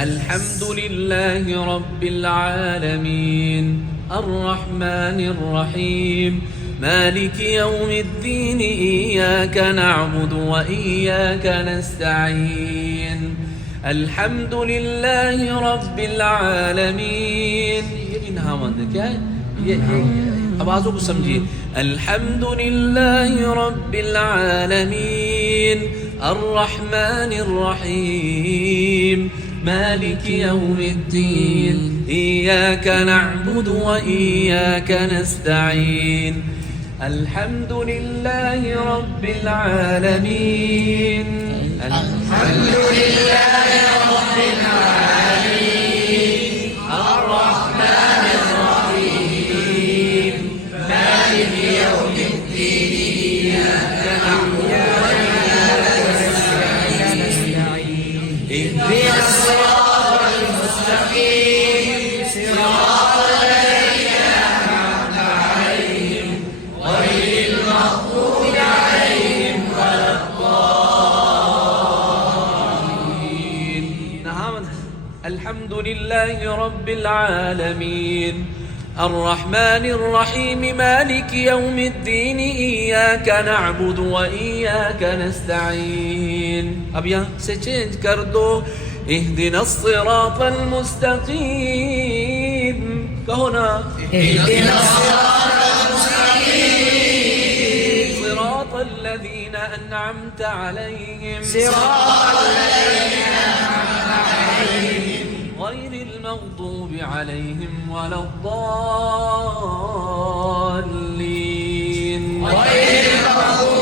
الحمد لله رب العالمين الرحمن الرحيم مالك يوم الدين إياك نعبد وإياك نستعين الحمد لله رب العالمين آوازوں کو سمجھیے الحمد لله رب العالمين الرحمن الرحيم مالك يوم الدين إياك نعبد وإياك نستعين الحمد لله رب العالمين الحمد لله رب العالمين الرحمن الرحيم مالك يوم الدين إياك نعبد وإياك نستعين اهدنا الصراط المستقيم صراط الذين أنعمت عليهم غير المغضوب عليهم ولا الضالين. الحمد لله رب العالمين الرحمن الرحيم مالك يوم الدين إياك نعبد وإياك نستعين. اب یہاں سے چینج کر دو اهدنا الصراط المستقيم. کہو نا اهدنا الصراط المستقيم صراط الذين أنعمت عليهم صراط الذين أنعمت عليهم غير المغضوب عليهم ولا الضالين. غير المغضوب